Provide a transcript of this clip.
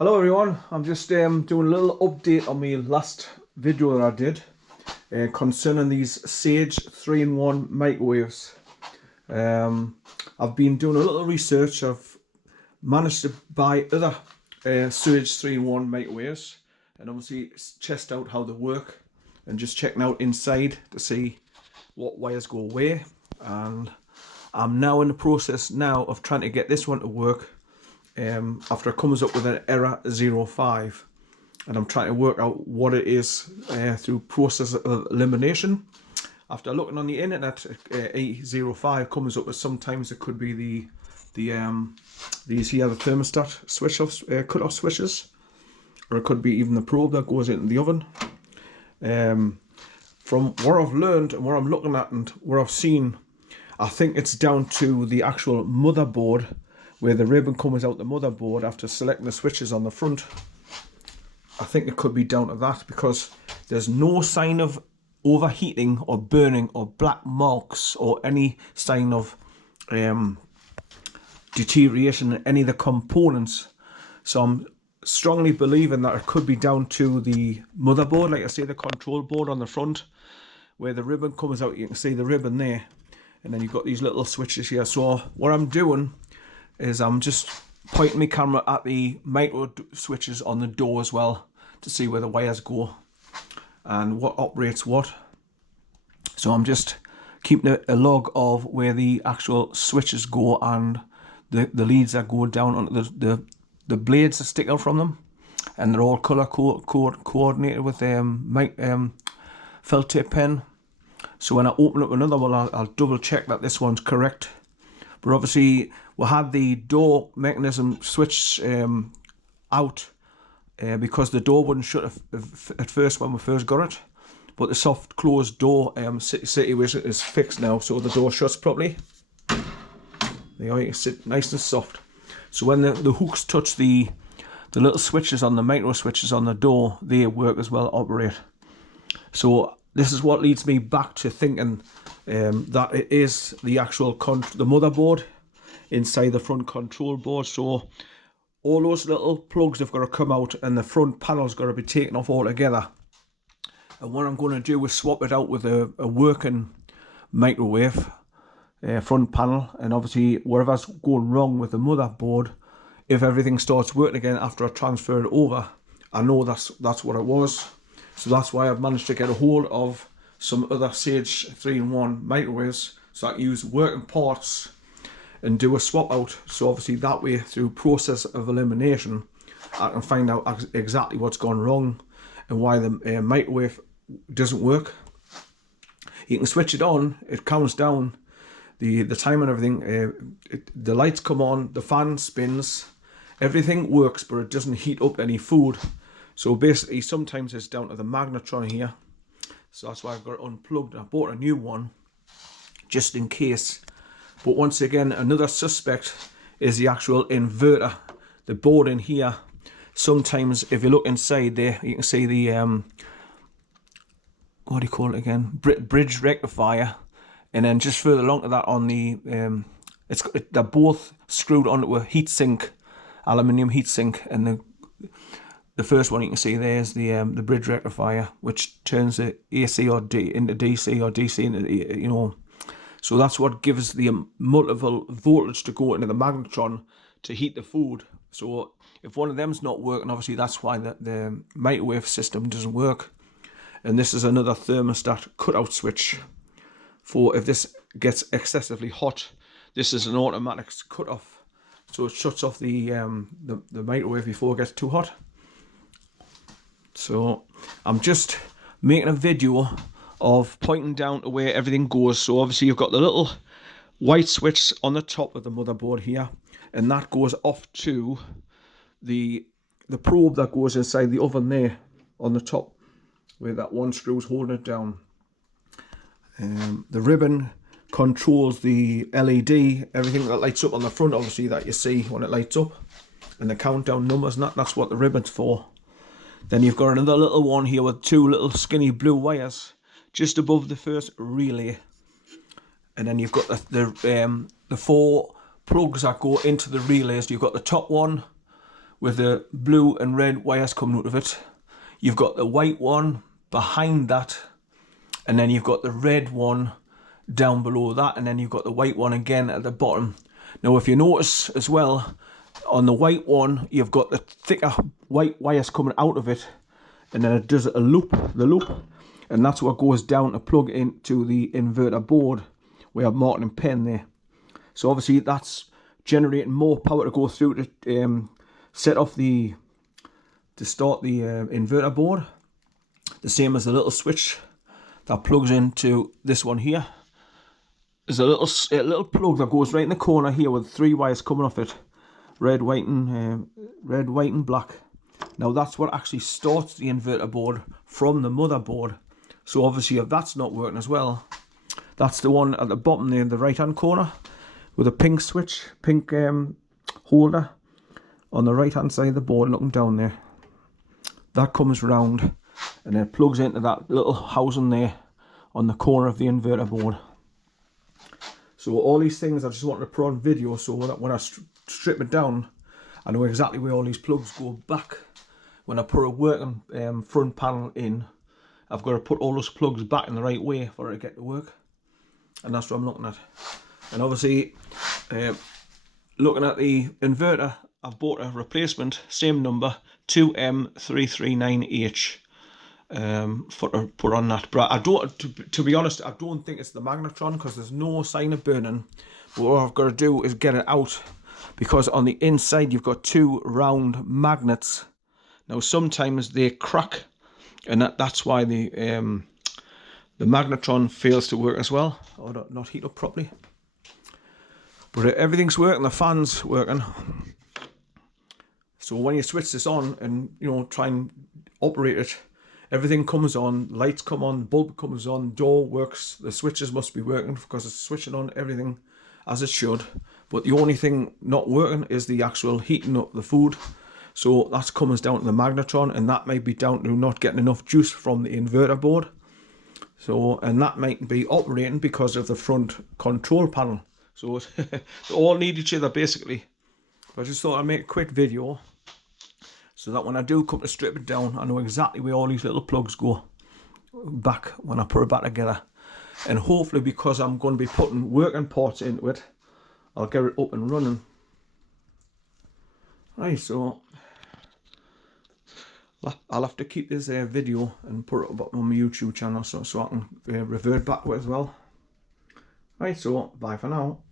Hello everyone, I'm just doing a little update on my last video that I did concerning these Sage 3-in-1 microwaves. I've been doing a little research. I've managed to buy other Sage 3-in-1 microwaves and obviously test out how they work and just checking out inside to see what wires go where. And I'm now in the process now of trying to get this one to work. After it comes up with an error 05, and I'm trying to work out what it is through process of elimination. After looking on the internet, E05 comes up with sometimes it could be these here, the thermostat switch off, cut off switches, or it could be even the probe that goes into the oven. From what I've learned and what I'm looking at and what I've seen, I think it's down to the actual motherboard, where the ribbon comes out the motherboard after selecting the switches on the front. I think it could be down to that, because there's no sign of overheating or burning or black marks or any sign of deterioration in any of the components. So I'm strongly believing that it could be down to the motherboard, like I say, the control board on the front, where the ribbon comes out. You can see the ribbon there, and then you've got these little switches here. So what I'm doing is I'm just pointing my camera at the micro switches on the door as well to see where the wires go and what operates what. So I'm just keeping a log of where the actual switches go and the leads that go down onto the blades that stick out from them, and they're all color coordinated with felt tip pen. So when I open up another one, I'll double check that this one's correct. But obviously we had the door mechanism switch out because the door wouldn't shut at first when we first got it. But the soft closed door situation is fixed now, so the door shuts properly. There you are, you can sit nice and soft. So when the hooks touch the little switches on the micro switches on the door, they work as well, operate. So this is what leads me back to thinking that it is the actual the motherboard inside the front control board. So all those little plugs have got to come out, and the front panel's got to be taken off altogether. And what I'm going to do is swap it out with a working microwave front panel, and obviously whatever's going wrong with the motherboard, if everything starts working again after I transfer it over, I know that's what it was. So that's why I've managed to get a hold of some other Sage 3-in-1 microwaves, so I can use working parts and do a swap out. So obviously that way, through process of elimination, I can find out exactly what's gone wrong and why the microwave doesn't work. You can switch it on, it counts down the time and everything, the lights come on, the fan spins, everything works, but it doesn't heat up any food. So basically sometimes it's down to the magnetron here. So that's why I've got it unplugged. I bought a new one just in case. But once again, another suspect is the actual inverter, the board in here. Sometimes if you look inside there, you can see the what do you call it again, bridge rectifier. And then just further along to that on the they're both screwed onto a heatsink, aluminium heatsink, and the first one you can see there is the bridge rectifier, which turns the AC or into DC or DC into, you know. So that's what gives the multiple voltage to go into the magnetron to heat the food. So if one of them's not working, obviously that's why the microwave system doesn't work. And this is another thermostat cutout switch for if this gets excessively hot. This is an automatic cut off, so it shuts off the microwave before it gets too hot. So I'm just making a video of pointing down to where everything goes. So obviously you've got the little white switch on the top of the motherboard here, and that goes off to the probe that goes inside the oven there on the top, where that one screw's holding it down. The ribbon controls the LED, everything that lights up on the front, obviously, that you see when it lights up, and the countdown numbers, and that's what the ribbon's for. Then you've got another little one here with two little skinny blue wires just above the first relay, and then you've got the four plugs that go into the relays. You've got the top one with the blue and red wires coming out of it. You've got the white one behind that, and then you've got the red one down below that, and then you've got the white one again at the bottom. Now if you notice as well, on the white one you've got the thicker white wires coming out of it, and then it does a loop, and that's what goes down to plug into the inverter board where I'm marking pen there. So obviously that's generating more power to go through to set off to start the inverter board. The same as the little switch that plugs into this one here. There's a little plug that goes right in the corner here with 3 wires coming off it, red, white, and black. Now that's what actually starts the inverter board from the motherboard. So obviously if that's not working as well, that's the one at the bottom there in the right hand corner with a pink switch, pink holder on the right hand side of the board looking down there. That comes round and then plugs into that little housing there on the corner of the inverter board. So all these things I just wanted to put on video so that when I strip it down, I know exactly where all these plugs go back. When I put a working front panel in, I've got to put all those plugs back in the right way for it to get to work. And that's what I'm looking at. And obviously, looking at the inverter, I've bought a replacement, same number, 2M339H for to put on that. But I don't, to be honest, I don't think it's the magnetron because there's no sign of burning. But what I've got to do is get it out, because on the inside you've got 2 round magnets. Now sometimes they crack, and that's why the magnetron fails to work as well, or not heat up properly. But everything's working, the fan's working. So when you switch this on and try and operate it, everything comes on, lights come on, bulb comes on, door works, the switches must be working because it's switching on everything as it should. But the only thing not working is the actual heating up the food. So that comes down to the magnetron, and that may be down to not getting enough juice from the inverter board. So, and that might be operating because of the front control panel. So they all need each other basically. But I just thought I'd make a quick video so that when I do come to strip it down, I know exactly where all these little plugs go back when I put it back together. And hopefully, because I'm going to be putting working parts into it, I'll get it up and running. Right, so I'll have to keep this video and put it up on my YouTube channel so I can revert back with it as well. Right, so bye for now.